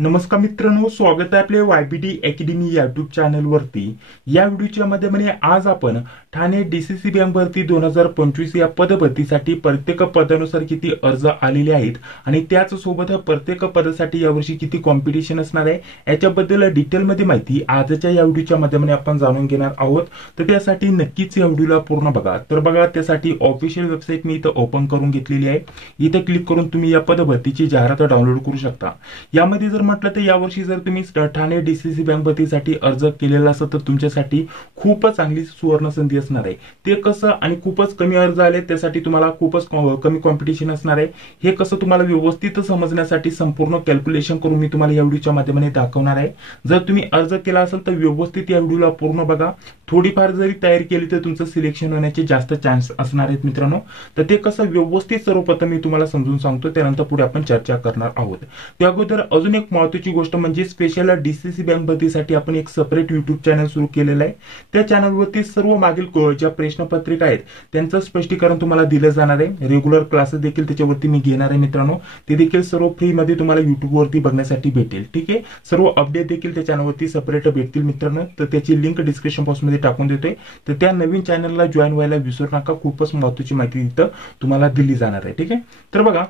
नमस्कार मित्रांनो, स्वागत आहे आपल्या YBD अकॅडमी यूट्यूब चॅनल वरती। या व्हिडिओच्या माध्यमाने आज आपण ठाणे डीसीसी बँक भरती 2025 या पदभरतीसाठी प्रत्येक पदानुसार किती अर्ज आलेले आहेत आणि त्याच सोबत प्रत्येक पदासाठी यावर्षी किती कॉम्पिटिशन असणार आहे याच्याबद्दल डिटेलमध्ये माहिती आजच्या या व्हिडिओच्या माध्यमाने आपण जाणून घेणार आहोत। तर त्यासाठी नक्कीच या व्हिडिओला पूर्ण बघा। तर बघा, त्यासाठी ऑफिशियल वेबसाईट मी इथं ओपन करून घेतलेली आहे। इथे क्लिक करून तुम्ही या पदभरतीची जाहिरात डाउनलोड करू शकता। यामध्ये जर म्हटलं तर यावर्षी जर तुम्ही ठाणे डीसीसी बँक भरतीसाठी अर्ज केलेला असेल तर तुमच्यासाठी खूपच चांगली सुवर्ण संधी असणार आहे। ते कसं आणि खूपच कमी अर्ज आले त्यासाठी तुम्हाला खूपच कमी कॉम्पिटिशन असणार आहे। हे कसं तुम्हाला व्यवस्थित समजण्यासाठी संपूर्ण कॅल्क्युलेशन करून मी तुम्हाला या व्हिडिओच्या माध्यमाने दाखवणार आहे। जर तुम्ही अर्ज केला असेल तर व्यवस्थित या व्हिडिओला पूर्ण बघा। थोडीफार जरी तयारी केली तर तुमचं सिलेक्शन होण्याचे जास्त चान्स असणार आहेत मित्रांनो। तर ते कसं व्यवस्थित सर्वप्रथम मी तुम्हाला समजून सांगतो, त्यानंतर पुढे आपण चर्चा करणार आहोत। त्या अगोदर अजून एक महत्त्वाची गोष्ट म्हणजे स्पेशल डीसीसी बँक भरतीसाठी आपण एक सेपरेट युट्यूब चॅनल सुरू केलेलं आहे। त्या चॅनलवरती सर्व मागील ज्या प्रश्नपत्रिका आहेत त्यांचं स्पष्टीकरण तुम्हाला दिलं जाणार आहे। रेग्युलर क्लासेस देखील त्याच्यावरती मी घेणार आहे मित्रांनो। ते देखील सर्व फ्री मध्ये तुम्हाला युट्यूब वरती बघण्यासाठी भेटेल। ठीक आहे, सर्व अपडेट देखील त्या चॅनलवरती सेपरेट भेटतील मित्रांनो। तर त्याची लिंक डिस्क्रिप्शन बॉक्स मध्ये टाकून देतोय। तर त्या नवीन चॅनलला जॉईन व्हायला विसरू नका, खूपच महत्त्वाची माहिती इथं तुम्हाला दिली जाणार आहे। ठीक आहे, तर बघा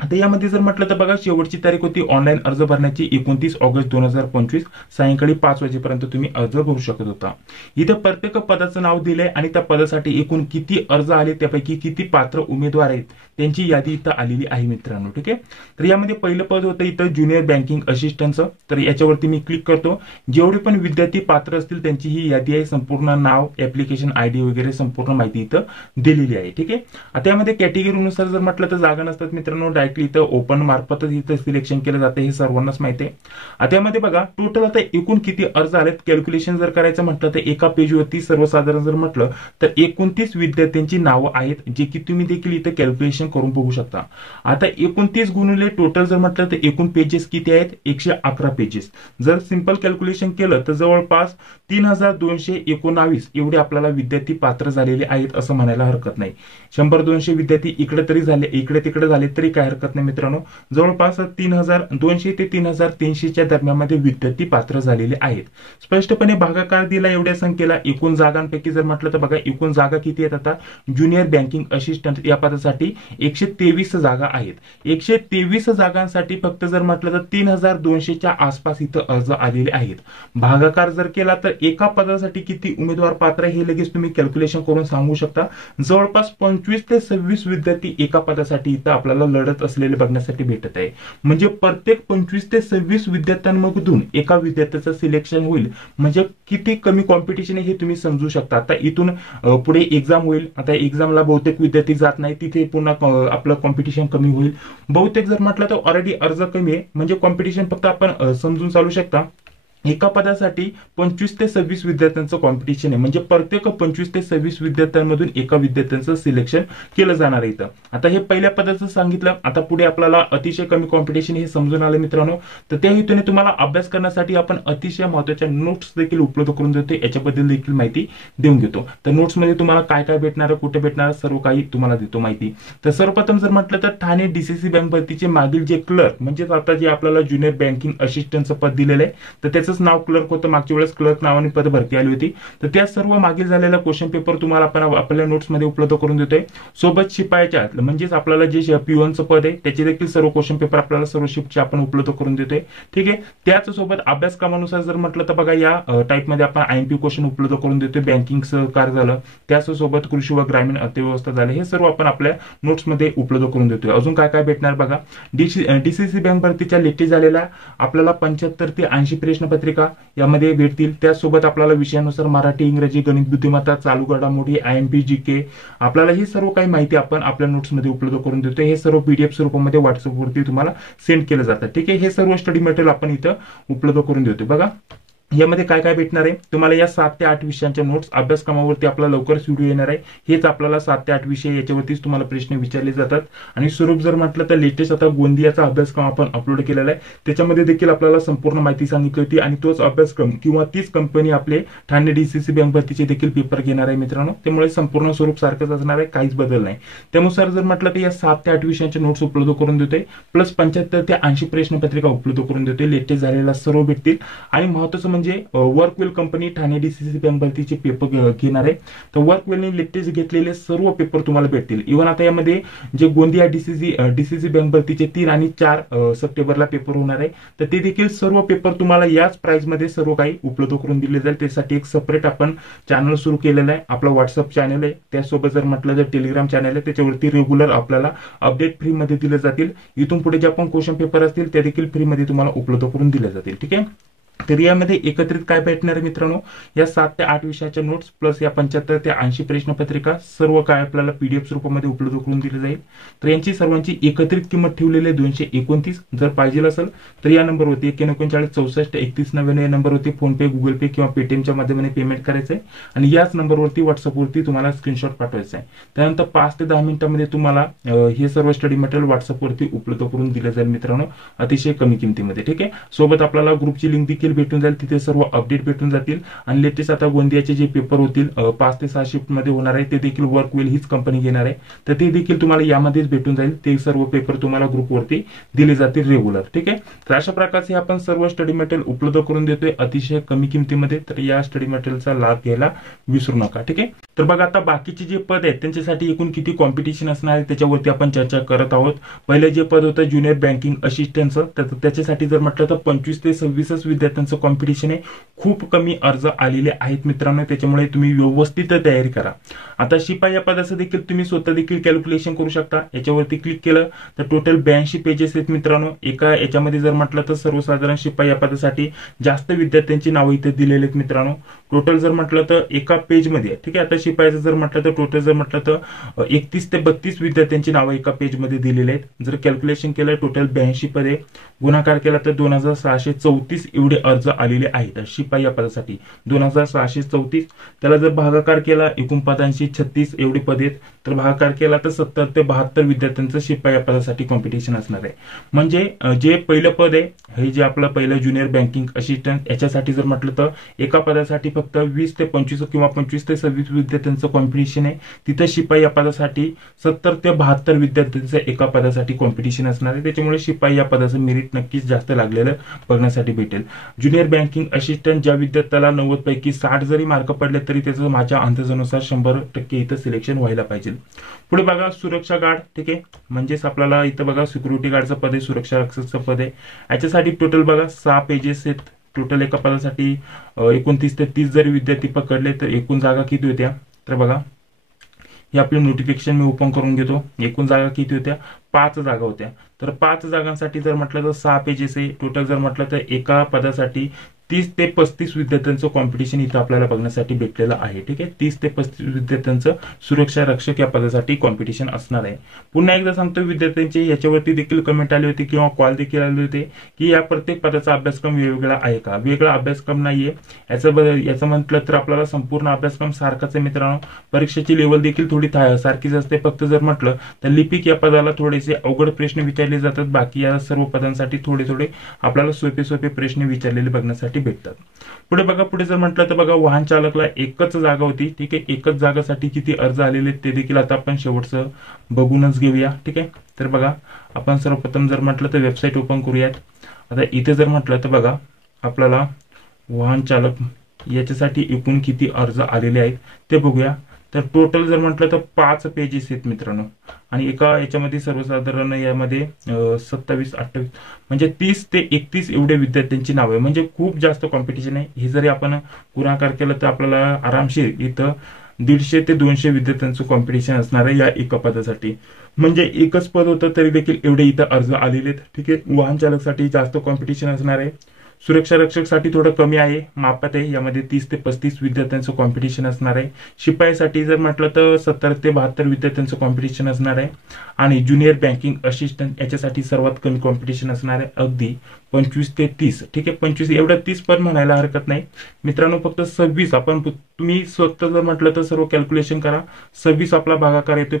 आता यामध्ये जर म्हटलं तर बघा, शेवटची तारीख होती ऑनलाईन अर्ज भरण्याची 29 ऑगस्ट 2025 सायंकाळी 5 वाजेपर्यंत तुम्ही अर्ज भरू शकत होता। इथे प्रत्येक पदाचं नाव दिलंय आणि त्या पदासाठी एकूण किती अर्ज आले त्यापैकी किती पात्र उमेदवार आहेत त्यांची यादी इथं आलेली आहे मित्रांनो। ठीक आहे, तर यामध्ये पहिलं पद होतं इथं ज्युनियर बँकिंग असिस्टंटचं। तर याच्यावरती मी क्लिक करतो। जेवढे पण विद्यार्थी पात्र असतील त्यांची ही यादी आहे, संपूर्ण नाव, ऍप्लिकेशन आयडी वगैरे संपूर्ण माहिती इथं दिलेली आहे। ठीक आहे, आता यामध्ये कॅटेगरीनुसार जर म्हटलं तर जागा नसतात मित्रांनो, इथं ओपन मार्फतच इथं सिलेक्शन केलं जातं, हे सर्वांनाच माहिती आहे। आता यामध्ये बघा टोटल आता एकूण किती अर्ज आलेत कॅल्क्युलेशन जर करायचं म्हटलं तर एका पेजवरती सर्वसाधारण जर म्हटलं तर 29 विद्यार्थ्यांची नावं आहेत, जे की तुम्ही देखील इथं कॅल्क्युलेशन करून बघू शकता। आता 29 गुणिले टोटल जर म्हटलं तर एकूण पेजेस किती आहेत, 111 पेजेस। जर सिंपल कॅल्क्युलेशन केलं तर जवळपास 3219 एवढे आपल्याला विद्यार्थी पात्र झालेले आहेत असं म्हणायला हरकत नाही। 100-200 विद्यार्थी इकडे तरी झाले, इकडे तिकडे झाले तरी काय हरकत नाही मित्रांनो। जवळपास 3200 ते 3300 दरम्यान मध्ये विद्यार्थी पात्र झालेले आहेत। स्पष्टपणे भागाकार दिला एवढ्या संख्येला। एकूण जागांपैकी जर म्हटलं तर बघा एकूण जागा किती आहेत, आता ज्युनियर बँकिंग असिस्टंट या पदासाठी 123 जागा आहेत। 123 जागांसाठी फक्त जर म्हटलं तर 3200च्या आसपास इथं अर्ज आलेले आहेत। भागाकार जर केला तर एका पदासाठी किती उमेदवार पात्र हे लगेच तुम्ही कॅल्क्युलेशन करून सांगू शकता। जवळपास 25 ते 26 विद्यार्थी एका पदासाठी इथं आपल्याला लढत असलेले बघण्यासाठी भेटत आहे। म्हणजे प्रत्येक 25 ते 26 विद्यार्थ्यांमधून एका विद्यार्थ्याचं सिलेक्शन होईल, म्हणजे किती कमी कॉम्पिटिशन आहे हे तुम्ही समजू शकता। आता इथून पुढे एक्झाम होईल, आता एक्झामला बहुतेक विद्यार्थी जात नाही, तिथे पुन्हा आपलं कॉम्पिटिशन कमी होईल। बहुतेक जर म्हटलं तर ऑलरेडी अर्ज कमी आहे, म्हणजे कॉम्पिटिशन फक्त आपण समजून चालू शकता। एका पदासाठी 25 ते 26 विद्यार्थ्यांचं कॉम्पिटिशन आहे, म्हणजे प्रत्येक 25 ते 26 विद्यार्थ्यांमधून एका विद्यार्थ्यांचं सिलेक्शन केलं जाणार आहे इथं। आता हे पहिल्या पदाचं सांगितलं, आता पुढे आपल्याला अतिशय कमी कॉम्पिटिशन हे समजून आलं मित्रांनो। तर त्या हेतूने तुम्हाला अभ्यास करण्यासाठी आपण अतिशय महत्त्वाच्या नोट्स देखील उपलब्ध करून देतो, याच्याबद्दल देखील माहिती देऊन घेतो। तर नोट्स मध्ये तुम्हाला काय काय भेटणार, कुठे भेटणार, सर्व काही तुम्हाला देतो माहिती। तर सर्वप्रथम जर म्हटलं तर ठाणे डीसीसी बँक भरतीचे मागील जे क्लर्क म्हणजे आता जे आपल्याला ज्युनियर बँकिंग असिस्टंटचं पद दिलेलं आहे तर त्याचं नाव क्लर्क होतं। मागच्या वेळेस क्लर्क नावाने पद भरती आली होती। तर त्या सर्व मागील झालेला क्वेश्चन पेपर तुम्हाला आपण आपल्या नोट्स मध्ये उपलब्ध करून देतोय। सोबत शिपायाच्या म्हणजेच आपल्याला जे पिओनचं पद आहे त्याचे देखील सर्व क्वेश्चन पेपर आपल्याला सर्व शिफ्टचे आपण उपलब्ध करून देतोय। ठीक आहे, त्याच सोबत अभ्यासक्रमानुसार जर म्हटलं तर बघा या टाइप मध्ये आपण आयएमपी क्वेश्चन उपलब्ध करून देतोय। बँकिंग सहकार झालं, त्याचसोबत कृषी व ग्रामीण अर्थव्यवस्था झाले, हे सर्व आपण आपल्या नोट्स मध्ये उपलब्ध करून देतोय। अजून काय काय भेटणार बघा, डीसीसी बँक भरतीच्या लेटेस्ट झालेल्या आपल्याला 75 ते 80 प्रश्नपत्रिका यामध्ये भेटतील। त्यासोबत आपल्याला विषयानुसार मराठी, इंग्रजी, गणित, बुद्धिमत्ता, चालू घडामोडी, आयएमपी, जीके आपल्याला ही सर्व काही माहिती आपण आपल्या नोट्स मध्ये उपलब्ध करून देतो। हे सर्व पीडीएफ स्वरूपामध्ये व्हॉट्सअप वरती तुम्हाला सेंड केलं जातं। ठीक आहे, हे सर्व स्टडी मटेरियल आपण इथं उपलब्ध करून देतो बघा। यामध्ये काय काय भेटणार आहे तुम्हाला, या 7 ते 8 विषयांच्या नोट्स अभ्यासक्रमावरती आपला लवकरच व्हिडिओ येणार आहे. हेच आपल्याला 7 ते 8 विषय याच्यावरतीच तुम्हाला प्रश्न विचारले जातात. आणि स्वरूप जर म्हटलं तर लेटेस्ट आता गोंदियाचा अभ्यासक्रम आपण अपलोड केलेला आहे, त्याच्यामध्ये देखील आपल्याला संपूर्ण माहिती सांगितली होती. आणि तोच अभ्यासक्रम किंवा तीच कंपनी आपले ठाणे डीसीसी बँक भरतीचे देखील पेपर घेणार आहे मित्रांनो. त्यामुळे संपूर्ण स्वरूप सारखंच असणार आहे, काहीच बदल नाही. त्यानुसार जर म्हटलं तर या 7 ते 8 विषयांचे नोट्स उपलब्ध करून देतोय, प्लस 75 ते 80 प्रश्नपत्रिका उपलब्ध करून देतोय. लेटेस्ट झालेला सर्व भेटतील. आणि महत्त्वाचं म्हणजे workwell company Thane DCC bank भरतीचे पेपर घेणार आहे. तर वर्कवेलने लेटेस्ट घेतलेले सर्व पेपर तुम्हाला भेटतील. इव्हन आता यामध्ये जे गोंदिया डीसीसी बँक भरतीचे 3 आणि 4 सप्टेंबरला पेपर होणार आहे, तर ते देखील सर्व पेपर तुम्हाला याच प्राइस मध्ये सर्व काही उपलब्ध करून दिले जाईल. त्यासाठी एक सेपरेट आपण चॅनल सुरू केलेलं आहे, आपला व्हॉट्सअप चॅनल आहे. त्यासोबत जर म्हटलं तर टेलिग्राम चॅनल आहे, त्याच्यावरती रेग्युलर आपल्याला अपडेट फ्री मध्ये दिले जातील. इथून पुढे जे आपण क्वेश्चन पेपर असतील ते देखील फ्री मध्ये तुम्हाला उपलब्ध करून दिले जातील. ठीक आहे. तर यामध्ये एकत्रित काय भेटणार आहे मित्रांनो, या 7 ते 8 विषयाच्या नोट्स प्लस या 75 ते 80 प्रश्नपत्रिका सर्व काय आपल्याला पीडीएफ स्वरूपामध्ये उपलब्ध करून दिले जाईल. तर यांची सर्वांची एकत्रित किंमत ठेवलेली आहे 229. जर पाहिजे असेल तर या नंबरवरती 91 64 31 99 या नंबरवरती फोन पे, गुगल पे किंवा पेटीएमच्या माध्यमाने पेमेंट करायचं आहे. आणि याच नंबरवरती व्हॉट्सअपवरती तुम्हाला स्क्रीनशॉट पाठवायचा आहे. त्यानंतर 5 ते 10 मिनिटांमध्ये तुम्हाला हे सर्व स्टडी मटेरियल व्हॉट्सअपवरती उपलब्ध करून दिले जाईल मित्रांनो, अतिशय कमी किमतीमध्ये. ठीक आहे. सोबत आपल्याला ग्रुपची लिंक देखील भेटून जाईल, तिथे सर्व अपडेट भेटून जातील. आणि लेटेस्ट आता गोंदियाचे जे पेपर होतील 5 ते 6 शिफ्ट मध्ये होणार आहे, ते देखील वर्कवेल हीच कंपनी घेणार आहे. तर ते देखील तुम्हाला यामध्येच भेटून जाईल. ते सर्व पेपर तुम्हाला ग्रुपवरती दिले जातील रेग्युलर. ठीक आहे. तर अशा प्रकारचे आपण सर्व स्टडी मटेरियल उपलब्ध करून देतोय अतिशय कमी किमतीमध्ये. तर या स्टडी मटेरियलचा लाभ घ्यायला विसरू नका. ठीक आहे. तर बघा आता बाकीचे जे पद आहेत त्यांच्यासाठी एकूण किती कॉम्पिटिशन असणार आहे त्याच्यावरती आपण चर्चा करत आहोत. पहिले जे पद होतं ज्युनियर बँकिंग असिस्टंटचं, तर त्याच्यासाठी जर म्हटलं तर 25 ते 26 विद्यार्थ्यांचं कॉम्पिटिशन आहे. खूप कमी अर्ज आलेले आहेत मित्रांनो, त्याच्यामुळे तुम्ही व्यवस्थित तयारी करा. आता शिपाई या पदाचं देखील तुम्ही स्वतः देखील कॅल्क्युलेशन करू शकता. याच्यावरती क्लिक केलं तर टोटल 82 पेजेस आहेत मित्रांनो. एका याच्यामध्ये जर म्हटलं तर सर्वसाधारण शिपाई या पदासाठी जास्त विद्यार्थ्यांची नावं इथे दिलेली आहेत मित्रांनो. टोटल जर म्हटलं तर एका पेजमध्ये, ठीक आहे. आता शिपाईचं जर म्हटलं तर टोटल जर म्हटलं तर 31 ते 32 विद्यार्थ्यांची नावं एका पेजमध्ये दिलेली आहेत. जर कॅल्क्युलेशन केलं टोटल 82 पदे गुणाकार केला तर 2634 एवढे अर्ज आलेले आहेत शिपाई या पदासाठी. 2634 त्याला जर भागाकार केला एकूण पदांशी 36 एवढी पदे आहेत, तर भागाकार केला तर 70 ते 72 विद्यार्थ्यांचं शिपाई या पदासाठी कॉम्पिटिशन असणार आहे. म्हणजे जे पहिलं पद आहे हे जे आपलं पहिलं ज्युनियर बँकिंग असिस्टंट, याच्यासाठी जर म्हटलं तर एका पदासाठी फक्त 20 ते 25 किंवा 25 ते 26 विद्यार्थ्यांचं कॉम्पिटिशन आहे. तिथे शिपाई या पदासाठी 70 ते 72 विद्यार्थ्यांचं एका पदासाठी कॉम्पिटिशन असणार आहे. त्याच्यामुळे शिपाई या पदाचं मेरिट नक्कीच जास्त लागलेलं बघण्यासाठी भेटेल. ज्युनियर बँकिंग असिस्टंट ज्या विद्यार्थ्याला 90 पैकी 60 जरी मार्क पडले तरी त्याचं माझ्या अंदाजानुसार 100% इथं सिलेक्शन व्हायला पाहिजे. पुढे बघा सुरक्षा गार्ड, ठीक आहे. म्हणजेच आपल्याला इथं बघा सिक्युरिटी गार्डचं पद आहे, सुरक्षा रक्षकचं पद आहे. याच्यासाठी टोटल बघा 6 पेजेस आहेत. टोटल एका पदासाठी 29 ते 30 जरी विद्यार्थी पकडले तर एकूण जागा किती होत्या, तर बघा हे आपले नोटिफिकेशन मी ओपन करून घेतो. एकूण जागा किती होत्या, 5 जागा होत्या. तर 5 जागांसाठी जर म्हटलं तर 6 पेजेस आहे. टोटल जर म्हटलं तर एका पदासाठी 30 ते 35 विद्यार्थ्यांचं कॉम्पिटिशन इथं आपल्याला बघण्यासाठी भेटलेलं आहे. ठीक आहे. 30 ते 35 विद्यार्थ्यांचं सुरक्षा रक्षक या पदासाठी कॉम्पिटिशन असणार आहे. पुन्हा एकदा सांगतो, विद्यार्थ्यांची याच्यावरती देखील कमेंट आली होती किंवा कॉल देखील आले होते की या प्रत्येक पदाचा अभ्यासक्रम वेगवेगळा आहे का. वेगळा अभ्यासक्रम नाहीये. याचं म्हटलं तर आपल्याला संपूर्ण अभ्यासक्रम सारखाच आहे मित्रांनो. परीक्षेची लेवल देखील थोडी सारखीच असते. फक्त जर म्हटलं तर लिपिक या पदाला थोडेसे अवघड प्रश्न विचारले जातात. बाकी या सर्व पदांसाठी थोडे थोडे आपल्याला सोपे प्रश्न विचारलेले बघण्यासाठी भेटतात. पुढे बघा, पुढे जर म्हटलं तर बघा वाहन चालकला एकच जागा होती. ठीक आहे. एकच जागासाठी किती अर्ज आलेले ते देखील आता आपण शेवटचं बघूनच घेऊया. ठीक आहे. तर बघा आपण सर्वप्रथम जर म्हटलं तर वेबसाईट ओपन करूयात. आता इथे जर म्हटलं तर बघा आपल्याला वाहन चालक याच्यासाठी एकूण किती अर्ज आलेले आहेत ते बघूया. तर टोटल जर म्हटलं तर 5 पेजेस आहेत मित्रांनो. आणि एका याच्यामध्ये सर्वसाधारण यामध्ये 27 28 म्हणजे 30 ते 31 एवढे विद्यार्थ्यांची नाव आहे. म्हणजे खूप जास्त कॉम्पिटिशन आहे. हे जरी आपण गुणाकार केलं तर आपल्याला आरामशीर इथं 150 ते 200 विद्यार्थ्यांचं कॉम्पिटिशन असणार आहे या एका पदासाठी. म्हणजे एकच पद होतं तरी देखील एवढे इथं अर्ज आलेले आहेत. ठीक आहे. वाहन चालकसाठी जास्त कॉम्पिटिशन असणार आहे. सुरक्षा रक्षकसाठी थोडं कमी आहे, मापात आहे. यामध्ये 30 ते 35 विद्यार्थ्यांचं कॉम्पिटिशन असणार आहे. शिपाईसाठी जर म्हटलं तर 70 ते 72 विद्यार्थ्यांचं कॉम्पिटिशन असणार आहे. आणि ज्युनियर बँकिंग असिस्टंट याच्यासाठी सर्वात कमी कॉम्पिटिशन असणार आहे, अगदी 25 ते 30, ठीक आहे. 25 एवढं 30 पण म्हणायला हरकत नाही मित्रांनो. फक्त 26 आपण, तुम्ही स्वतः जर म्हटलं तर सर्व कॅल्क्युलेशन करा, 26 आपला भागाकार येतोय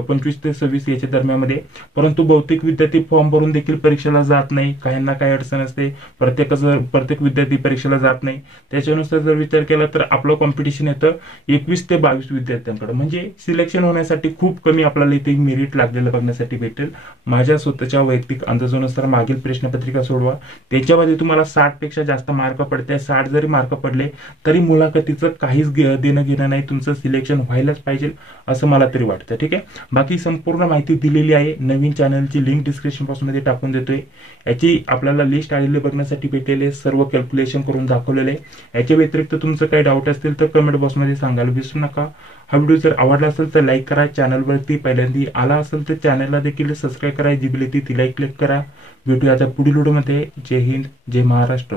25 ते 26 याच्या दरम्यानमध्ये. परंतु बहुतेक विद्यार्थी फॉर्म भरून देखील परीक्षेला जात नाही, काहींना काही अडचण असते, प्रत्येक विद्यार्थी परीक्षेला जात नाही. त्याच्यानुसार जर विचार केला तर आपलं कॉम्पिटिशन येतं 21 ते 22 विद्यार्थ्यांकडे. म्हणजे सिलेक्शन होण्यासाठी खूप कमी आपल्याला इथे मेरिट लागलेलं बघण्यासाठी भेटेल. माझ्या स्वतःच्या वैयक्तिक अंदाजानुसार मागील प्रश्नपत्रिका सोडवा, त्याच्यामध्ये तुम्हाला 60 पेक्षा जास्त मार्क पडते. 60 जरी मार्क पडले तरी मुलाखतीचं काहीच देणं घेणं नाही, तुमचं सिलेक्शन व्हायलाच पाहिजे असं मला तरी वाटतं, ठीक आहे. बाकी संपूर्ण माहिती दिलेली आहे. नवीन चॅनलची लिंक डिस्क्रिप्शन बॉक्समध्ये टाकून देतोय. याची आपल्याला लिस्ट आलेली बघण्यासाठी भेटलेले, सर्व कॅल्क्युलेशन करून दाखवलेले आहे. याच्या व्यतिरिक्त तुमचं काही डाऊट असतील तर कमेंट बॉक्समध्ये सांगायला विसरू नका. हा व्हिडिओ जर आवडला असेल तर लाईक करा. चॅनलवरती पहिल्यांदा आला असेल तर चॅनलला देखील सबस्क्राईब करा. जी बिल तिलाही क्लिक करा. भेटूया आता पुढील व्हिडिओमध्ये. जय हिंद, जय महाराष्ट्र.